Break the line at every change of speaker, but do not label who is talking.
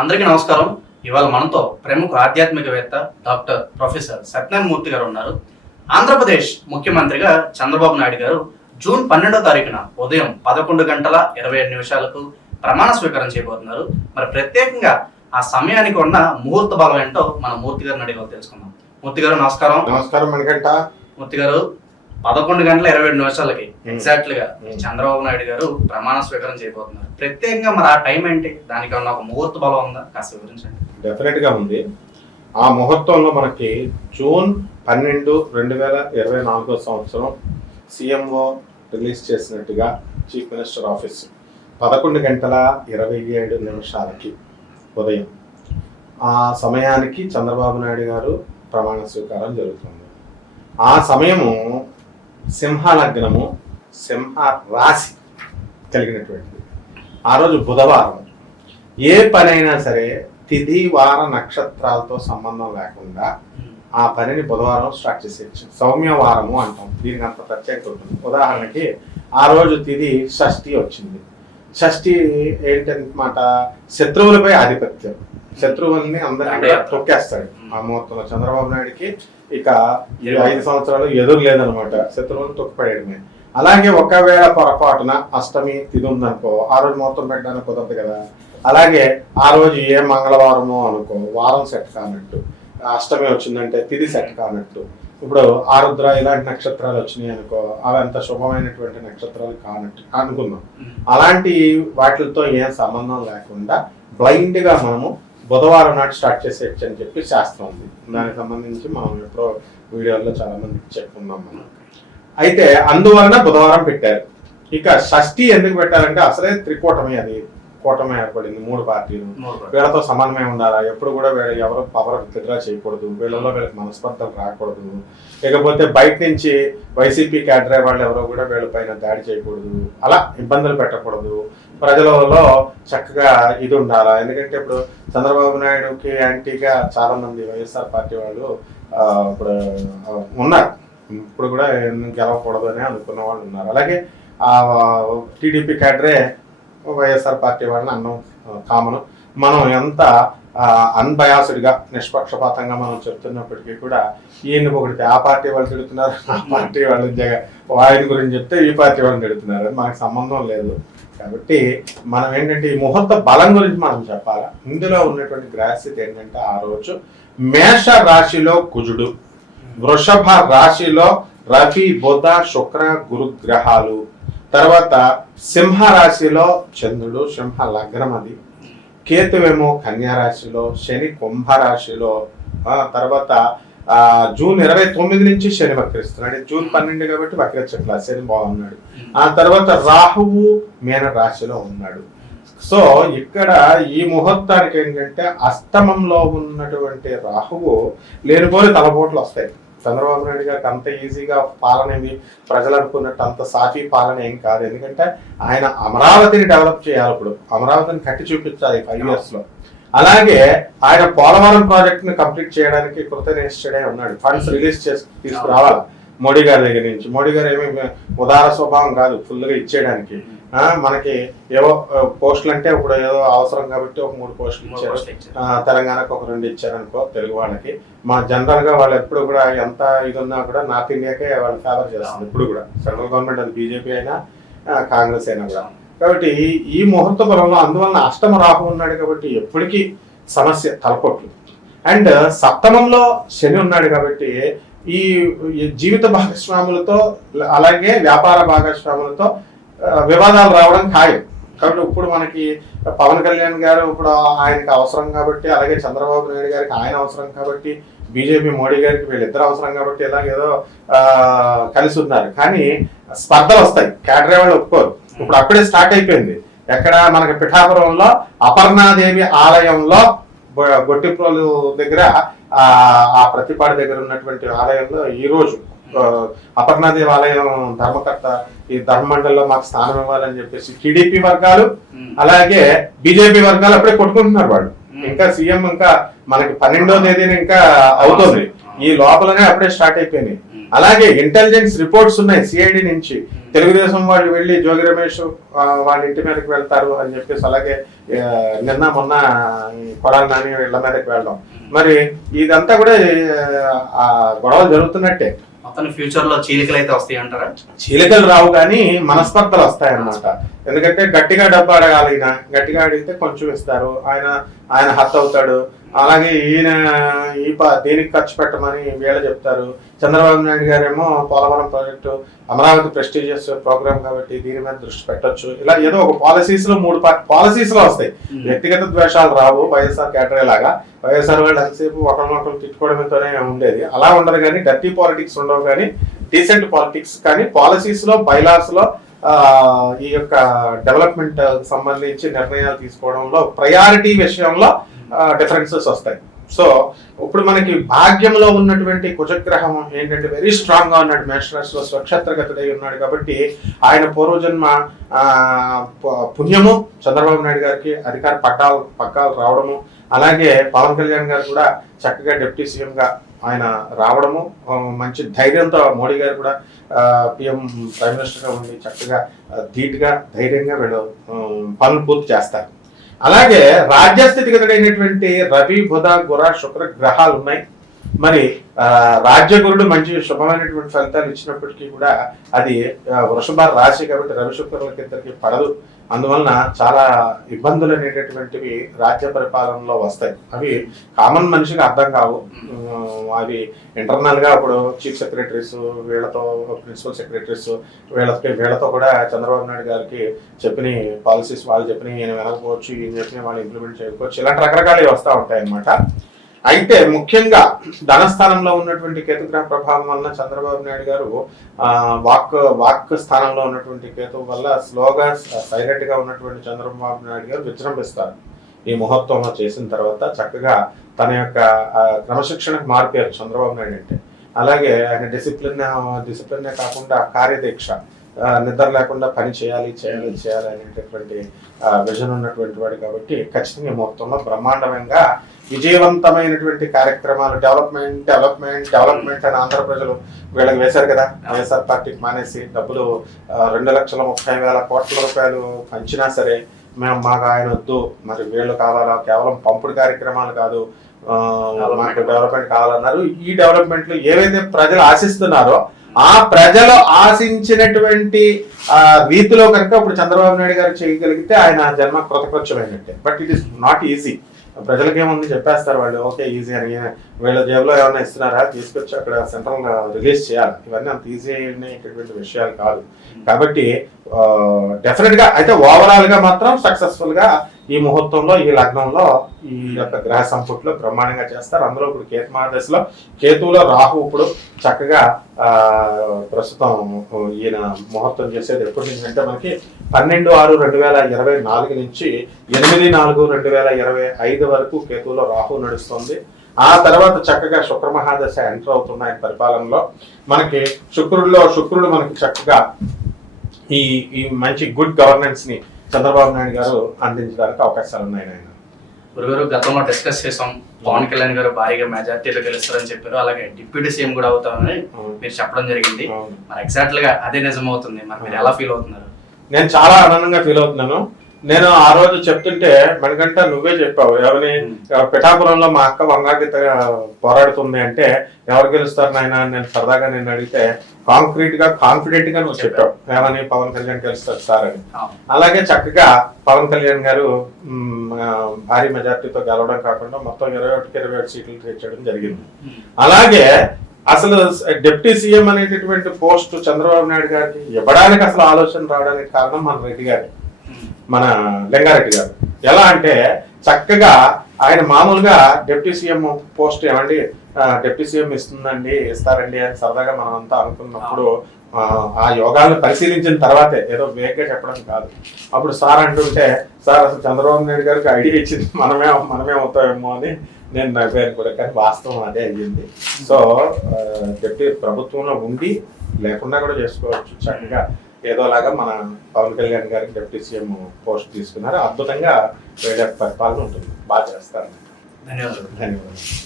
అందరికీ నమస్కారం. ఇవాళ మనతో ప్రముఖ ఆధ్యాత్మికవేత్త డాక్టర్ ప్రొఫెసర్ సత్యనారాయణ మూర్తి గారు ఉన్నారు. ఆంధ్రప్రదేశ్ ముఖ్యమంత్రిగా చంద్రబాబు నాయుడు గారు జూన్ పన్నెండో తారీఖున ఉదయం పదకొండు గంటల ఇరవై ఏడు నిమిషాలకు ప్రమాణ స్వీకారం చేయబోతున్నారు. మరి ప్రత్యేకంగా ఆ సమయానికి ఉన్న ముహూర్త బలం ఏంటో మన మూర్తి గారిని అడిగి తెలుసుకుందాం. మూర్తి గారు నమస్కారం.
నమస్కారం
మూర్తి గారు పదకొండు గంటల ఇరవై ఏడు నిమిషాలకి.
ఎగ్జాక్ట్గా.
చంద్రబాబు నాయుడు గారు ప్రమాణ స్వీకారం చేయబోతున్నారు. ప్రత్యేకంగా మరి ఆ టైం ఏంటి? దానికి ఒక ముహూర్త బలం ఉందా? కాస్త వివరించండి.
డెఫినెట్గా ఉంది. ఆ ముహూర్తంలో మనకి జూన్ పన్నెండు రెండు వేల ఇరవై నాలుగో సంవత్సరం సిఎంఓ రిలీజ్ చేసినట్టుగా చీఫ్ మినిస్టర్ ఆఫీస్ పదకొండు గంటల ఇరవై ఏడు నిమిషాలకి ఉదయం. ఆ సమయానికి చంద్రబాబు నాయుడు గారు ప్రమాణ స్వీకారం జరుగుతుంది. ఆ సమయము సింహ లగ్నము సింహ రాశి కలిగినటువంటిది. ఆ రోజు బుధవారం. ఏ పనైనా సరే తిథి వార నక్షత్రాలతో సంబంధం లేకుండా ఆ పనిని బుధవారం స్టార్ట్ చేసేయచ్చు. సౌమ్య వారము అంటాం. దీనికి అంత ప్రత్యేకత ఉంటుంది. ఉదాహరణకి ఆ రోజు తిథి షష్ఠి వచ్చింది. షష్ఠి ఏంటన్నమాట శత్రువులపై ఆధిపత్యం. శత్రువుల్ని అందరినీ కూడా తొక్కేస్తాడు ఆ ముహూర్తంలో చంద్రబాబు నాయుడికి ఇక ఐదు సంవత్సరాలు ఎదురు లేదనమాట. శత్రువులను తొక్కిపడేయడమే. అలాగే ఒకవేళ పొరపాటున అష్టమి తిథి ఉందనుకో ఆ రోజు ముహూర్తం పెట్టడానికి కుదరదు కదా. అలాగే ఆ రోజు ఏ మంగళవారమో అనుకో వారం సెట్ కానట్టు. అష్టమి వచ్చిందంటే తిథి సెట్ కానట్టు. ఇప్పుడు ఆరుద్ర ఇలాంటి నక్షత్రాలు వచ్చినాయి అనుకో అవి అంత శుభమైనటువంటి నక్షత్రాలు కానట్టు అనుకుందాం. అలాంటి వాటితో ఏం సంబంధం లేకుండా బ్లైండ్గా మనము బుధవారం నాటి స్టార్ట్ చేసేయచ్చు అని చెప్పి శాస్త్రం ఉంది. దానికి సంబంధించి మనం ఎప్పుడో వీడియోలో చాలా మందికి చెప్పుకున్నాం మనం. అయితే అందువలన బుధవారం పెట్టారు. ఇక షష్ఠి ఎందుకు పెట్టారంటే అసలే త్రికోటమే అది. కూటమి ఏర్పడింది మూడు పార్టీలు. వీళ్ళతో సమన్వయం ఉండాలా? ఎప్పుడు కూడా వీళ్ళు ఎవరు పవర్ విత్డ్రా చేయకూడదు. వీళ్ళలో వీళ్ళకి మనస్పర్ధలు రాకూడదు. ఇకపోతే బయట నుంచి వైసీపీ క్యాడరే వాళ్ళు ఎవరో కూడా వీళ్ళ పైన దాడి చేయకూడదు. అలా ఇబ్బందులు పెట్టకూడదు. ప్రజలలో చక్కగా ఇది ఉండాలా? ఎందుకంటే ఇప్పుడు చంద్రబాబు నాయుడుకి యాంటీగా చాలా మంది వైఎస్ఆర్ పార్టీ వాళ్ళు ఆ, ఇప్పుడు ఉన్నారు. ఇప్పుడు కూడా గెలవకూడదు అని అనుకున్న వాళ్ళు ఉన్నారు. అలాగే ఆ టీడీపీ క్యాడరే వైఎస్ఆర్ పార్టీ వాళ్ళని అన్నం కామను మనం ఎంత అన్బయాస్డ్గా నిష్పక్షపాతంగా మనం చెప్తున్నప్పటికీ కూడా ఈయన ఒకటి ఆ పార్టీ వాళ్ళు తిడుతున్నారు ఆ పార్టీ వాళ్ళు జగ ఆయన గురించి చెప్తే ఈ పార్టీ వాళ్ళని తిడుతున్నారు. అది మనకు సంబంధం లేదు. కాబట్టి మనం ఏంటంటే ఈ ముహూర్త బలం గురించి మనం చెప్పాలా? ఇందులో ఉన్నటువంటి గ్రహస్థితి ఏంటంటే ఆ రోజు మేష రాశిలో కుజుడు వృషభ రాశిలో రవి బుధ శుక్ర గురు గ్రహాలు తర్వాత సింహ రాశిలో చంద్రుడు సింహ లగ్నం అది. కేతువేమో కన్యా రాశిలో శని కుంభ రాశిలో తర్వాత జూన్ ఇరవై తొమ్మిది నుంచి శని వక్రిస్తున్నాడు జూన్ పన్నెండు కాబట్టి వక్రించట్లా శని బాగున్నాడు. ఆ తర్వాత రాహువు మీన రాశిలో ఉన్నాడు. సో ఇక్కడ ఈ ముహూర్తానికి ఏంటంటే అష్టమంలో ఉన్నటువంటి రాహువు లేనిపోయి తలపోట్లు వస్తాయి. చంద్రబాబు నాయుడు గారికి అంత ఈజీగా పాలన ఏమి ప్రజలు అనుకున్నట్టు అంత సాఫీ పాలన ఏం కాదు. ఎందుకంటే ఆయన అమరావతిని డెవలప్ చేయాలి ఇప్పుడు. అమరావతిని కట్టి చూపించాలి ఫైవ్ ఇయర్స్లో. అలాగే ఆయన పోలవరం ప్రాజెక్ట్ని కంప్లీట్ చేయడానికి కృతనిశ్చడే ఉన్నాడు. ఫండ్స్ రిలీజ్ చేసి తీసుకురావాలి. మోడీ గారి దగ్గర నుంచి. మోడీ గారు ఏమి ఉదార స్వభావం కాదు ఫుల్గా ఇచ్చేయడానికి. మనకి ఏవో పోస్టులు అంటే ఇప్పుడు ఏదో అవసరం కాబట్టి ఒక మూడు పోస్టులు ఇచ్చారు. ఆ, తెలంగాణకు ఒక రెండు ఇచ్చారనుకో తెలుగు వాళ్ళకి. మా జనరల్గా వాళ్ళు ఎప్పుడు కూడా ఎంత ఇది ఉన్నా కూడా నార్త్ ఇండియాకే వాళ్ళు ఫేవర్ చేస్తుంది ఇప్పుడు కూడా. సెంట్రల్ గవర్నమెంట్ అది బీజేపీ అయినా కాంగ్రెస్ అయినా కూడా. కాబట్టి ఈ- ముహూర్త బలంలో అందువలన అష్టమ రాహు ఉన్నాడు కాబట్టి ఎప్పటికీ సమస్య తలకొట్లు అండ్ సప్తమంలో శని ఉన్నాడు కాబట్టి ఈ జీవిత భాగస్వాములతో అలాగే వ్యాపార భాగస్వాములతో వివాదాలు రావడం ఖాయం. కాబట్టి ఇప్పుడు మనకి పవన్ కళ్యాణ్ గారు ఇప్పుడు ఆయనకి అవసరం కాబట్టి అలాగే చంద్రబాబు నాయుడు గారికి ఆయన అవసరం కాబట్టి బీజేపీ మోడీ గారికి వీళ్ళిద్దరు అవసరం కాబట్టి ఇలాగేదో కలిసి ఉన్నారు. కానీ స్పర్ధలు వస్తాయి. క్యాడరే వాళ్ళు ఒప్పుకోరు. ఇప్పుడు అప్పుడే స్టార్ట్ అయిపోయింది. ఎక్కడ మనకి పిఠాపురంలో అపర్ణాదేవి ఆలయంలో గొట్టిప్రోలు దగ్గర ఆ ఆ ప్రతిపాడు దగ్గర ఉన్నటువంటి ఆలయంలో ఈ రోజు ఆ, అపర్ణాదేవి ఆలయం ధర్మకర్త ఈ ధర్మమండలిలో మాకు స్థానం ఇవ్వాలని చెప్పేసి టీడీపీ వర్గాలు అలాగే బీజేపీ వర్గాలు అప్పుడే కొట్టుకుంటున్నారు వాళ్ళు. ఇంకా సీఎం ఇంకా మనకి పన్నెండో తేదీన ఇంకా అవుతుంది. ఈ లోపలనే అప్పుడే స్టార్ట్ అయిపోయినాయి. అలాగే ఇంటెలిజెన్స్ రిపోర్ట్స్ ఉన్నాయి సిఐడి నుంచి. తెలుగుదేశం వాళ్ళు వెళ్ళి జోగి రమేష్ వాళ్ళ ఇంటి మీదకి వెళ్తారు అని చెప్పేసి అలాగే నిన్న మొన్న కొడాలి నాని ఇళ్ళ మీదకి వెళ్ళడం మరి ఇదంతా కూడా ఆ, గొడవలు జరుగుతున్నట్టే.
అతని ఫ్యూచర్లో చీలికలు అయితే వస్తాయి అంటారా?
చీలికలు రావు కానీ మనస్పర్ధలు వస్తాయన్నమాట. ఎందుకంటే గట్టిగా డబ్బు అడగాలి ఈయన. గట్టిగా అడిగితే కొంచెం ఇస్తారు. ఆయన ఆయన హత్ అవుతాడు. అలాగే ఈయన ఈ ప- దీనికి ఖర్చు పెట్టమని వీళ్ళు చెప్తారు. చంద్రబాబు నాయుడు గారేమో Polavaram project Amaravati prestigious program కాబట్టి దీని మీద దృష్టి పెట్టొచ్చు. ఇలా ఏదో ఒక పాలసీస్లో మూడు పాలసీస్లో వస్తాయి. వ్యక్తిగత ద్వేషాలు రావు వైఎస్ఆర్ కేటరీ లాగా. వైఎస్ఆర్ వాళ్ళు ఎంతసేపు ఒకరినొకరు తిట్టుకోవడంతోనే ఉండేది. అలా ఉండదు కానీ డర్టీ పాలిటిక్స్ ఉండవు కానీ డీసెంట్ పాలిటిక్స్ కానీ పాలసీస్లో బైలాస్లో ఈ యొక్క డెవలప్మెంట్ సంబంధించి నిర్ణయాలు తీసుకోవడంలో ప్రయారిటీ విషయంలో డిఫరెన్సెస్ వస్తాయి. సో ఇప్పుడు మనకి భాగ్యంలో ఉన్నటువంటి కుజగ్రహం ఏంటంటే వెరీ స్ట్రాంగ్గా ఉన్నాడు. మేషరాశిలో స్వక్షత్రగతుడై ఉన్నాడు కాబట్టి ఆయన పూర్వజన్మ ఆ, పుణ్యము చంద్రబాబు నాయుడు గారికి అధికార పట్టాలు పక్కాలు రావడము అలాగే పవన్ కళ్యాణ్ గారు కూడా చక్కగా డిప్యూటీ సీఎం గా ఆయన రావడము మంచి ధైర్యంతో మోడీ గారు కూడా పిఎం ప్రైమ్ మినిస్టర్గా ఉండి చక్కగా ధీట్గా ధీటుగా ధైర్యంగా వీళ్ళు పనులు పూర్తి చేస్తారు. అలాగే రాజ్యస్థితిగతుడైనటువంటి రవి బుధ గుర శుక్ర గ్రహాలు ఉన్నాయి మరి రాజ్యగురుడు మంచి శుభమైనటువంటి ఫలితాలు ఇచ్చినప్పటికీ కూడా అది వృషభ రాశి కాబట్టి రవి శుక్రులకి పడదు. అందువలన చాలా ఇబ్బందులు అనేటటువంటివి రాజ్య పరిపాలనలో వస్తాయి. అవి కామన్ మనిషికి అర్థం కావు. అవి ఇంటర్నల్గా ఇప్పుడు చీఫ్ సెక్రటరీస్ వీళ్ళతో ప్రిన్సిపల్ సెక్రటరీస్ వీళ్ళతో వీళ్ళతో కూడా చంద్రబాబు నాయుడు గారికి చెప్పిన పాలసీస్ వాళ్ళు చెప్పిన ఈయన వినకపోవచ్చు ఈయన చెప్పిన వాళ్ళు ఇంప్లిమెంట్ చేయకపోవచ్చు ఇలాంటి రకరకాలు వస్తూ ఉంటాయి అన్నమాట అయితే ముఖ్యంగా ధనస్థానంలో ఉన్నటువంటి కేతుగ్రహ ప్రభావం వలన చంద్రబాబు నాయుడు గారు ఆ, వాక్ వాక్ స్థానంలో ఉన్నటువంటి కేతు వల్ల స్లోగా సైలెంట్గా ఉన్నటువంటి చంద్రబాబు నాయుడు గారు విజృంభిస్తారు. ఈ ముహూర్తంలో చేసిన తర్వాత చక్కగా తన యొక్క క్రమశిక్షణకు మారిపోయారు చంద్రబాబు నాయుడు అంటే. అలాగే ఆయన డిసిప్లిన్ డిసిప్లిన్ కాకుండా కార్యదీక్ష. నిద్ర లేకుండా పని చేయాలి చేయాలి చేయాలి అనేటటువంటి విజన్ ఉన్నటువంటి వాడు కాబట్టి ఖచ్చితంగా మొత్తంలో బ్రహ్మాండమంగా విజయవంతమైనటువంటి కార్యక్రమాలు డెవలప్మెంట్ డెవలప్మెంట్ డెవలప్మెంట్ అని ఆంధ్ర ప్రజలు వీళ్ళకి వేశారు కదా. వైఎస్ఆర్ పార్టీకి మానేసి డబ్బులు రెండు లక్షల ముప్పై వేల కోట్ల రూపాయలు పంచినా సరే మేము మాకు ఆయన వద్దు. మరి వీళ్ళు కావాలా? కేవలం పంపుడు కార్యక్రమాలు కాదు. ఆ, మాకు డెవలప్మెంట్ కావాలన్నారు. ఈ డెవలప్మెంట్లు ఏవైతే ప్రజలు ఆశిస్తున్నారో ఆ ప్రజలు ఆశించినటువంటి ఆ రీతిలో కనుక ఇప్పుడు చంద్రబాబు నాయుడు గారు చేయగలిగితే ఆయన జన్మ కృతపక్షమైనట్టే but it is not easy ప్రజలకి ఏముంది చెప్పేస్తారు వాళ్ళు. ఓకే ఈజీ అని. వీళ్ళ జేబులో ఏమైనా ఇస్తున్నారా? తీసుకొచ్చి అక్కడ సెంట్రల్ రిలీజ్ చేయాలి. ఇవన్నీ అంత ఈజీ అయినటువంటి విషయాలు కాదు. కాబట్టి డెఫినెట్గా అయితే ఓవరాల్గా మాత్రం సక్సెస్ఫుల్గా ఈ ముహూర్తంలో ఈ లగ్నంలో ఈ యొక్క గ్రహ సంపుట్లో బ్రహ్మాండంగా చేస్తారు. అందులో ఇప్పుడు కేతు మహాదశలో కేతువులో రాహు ఇప్పుడు చక్కగా ప్రస్తుతం ఈయన ముహూర్తం చేసేది ఎప్పటి నుంచి అంటే మనకి పన్నెండు ఆరు రెండు వేల ఇరవై నాలుగు నుంచి ఎనిమిది నాలుగు రెండు వేల ఇరవై ఐదు వరకు కేతువులో రాహు నడుస్తుంది. ఆ తర్వాత చక్కగా శుక్ర మహాదశ ఎంటర్ అవుతున్న ఆయన పరిపాలనలో. మనకి శుక్రుడిలో శుక్రుడు మనకి చక్కగా ఈ ఈ మంచి గుడ్ గవర్నెన్స్ని చంద్రబాబు నాయుడు గారు అందించడానికి అవకాశాలు ఉన్నాయి ఆయన
గురుగారు గతంలో డిస్కస్ చేసాం పవన్ కళ్యాణ్ గారు భారీగా మెజార్టీలో గెలుస్తారని చెప్పారు. అలాగే డిప్యూటీ సీఎం కూడా అవుతామని మీరు చెప్పడం జరిగింది. మరి ఎగ్జాక్ట్గా అదే నిజం అవుతుంది మరి మీరు ఎలా ఫీల్ అవుతున్నారు?
నేను చాలా ఆనందంగా ఫీల్ అవుతున్నాను. నేను ఆ రోజు చెప్తుంటే మనకంట నువ్వే చెప్పావు ఎవరిని పిఠాపురంలో మా అక్క వంగాగిత పోరాడుతుంది అంటే ఎవరు గెలుస్తారు నాయన అని నేను సరదాగా నేను అడిగితే కాంక్రీట్గా కాన్ఫిడెంట్గా నువ్వు చెప్పావు. ఏమని? పవన్ కళ్యాణ్ గెలుస్తారు సార్ అని. అలాగే చక్కగా పవన్ కళ్యాణ్ గారు భారీ మెజార్టీతో గెలవడం కాకుండా మొత్తం ఇరవై ఒకటికి ఇరవై ఒకటి సీట్లు తెచ్చడం జరిగింది. అలాగే అసలు డిప్యూటీ సీఎం అనేటటువంటి పోస్ట్ చంద్రబాబు నాయుడు గారికి ఇవ్వడానికి అసలు ఆలోచన రావడానికి కారణం మన రెడ్డి గారు. మన లింగారెడ్డి గారు. ఎలా అంటే చక్కగా ఆయన మామూలుగా డిప్యూటీ సీఎం పోస్ట్ ఏమండి? డిప్యూటీ సీఎం ఇస్తుందండి ఇస్తారండి అని సరదాగా మనం అంతా అనుకున్నప్పుడు ఆ, ఆ యోగాలను పరిశీలించిన తర్వాతే ఏదో వేగ్గా చెప్పడం కాదు. అప్పుడు సార్ అంటుంటే సార్ అసలు చంద్రబాబు నాయుడు గారికి ఐడియా ఇచ్చింది మనమే మనమే అవుతామేమో అని నేను నవ్వాను కూడా కానీ వాస్తవం అదే అయ్యింది. సో డిప్యూటీ ప్రభుత్వంలో ఉండి లేకుండా కూడా చేసుకోవచ్చు. చక్కగా ఏదోలాగా మన పవన్ కళ్యాణ్ గారికి డిప్యూటీ సీఎం పోస్ట్ తీసుకున్నారు. అద్భుతంగా వేడే పరిపాలన ఉంటుంది. బాగా చేస్తారు.
ధన్యవాదాలు.
ధన్యవాదాలు.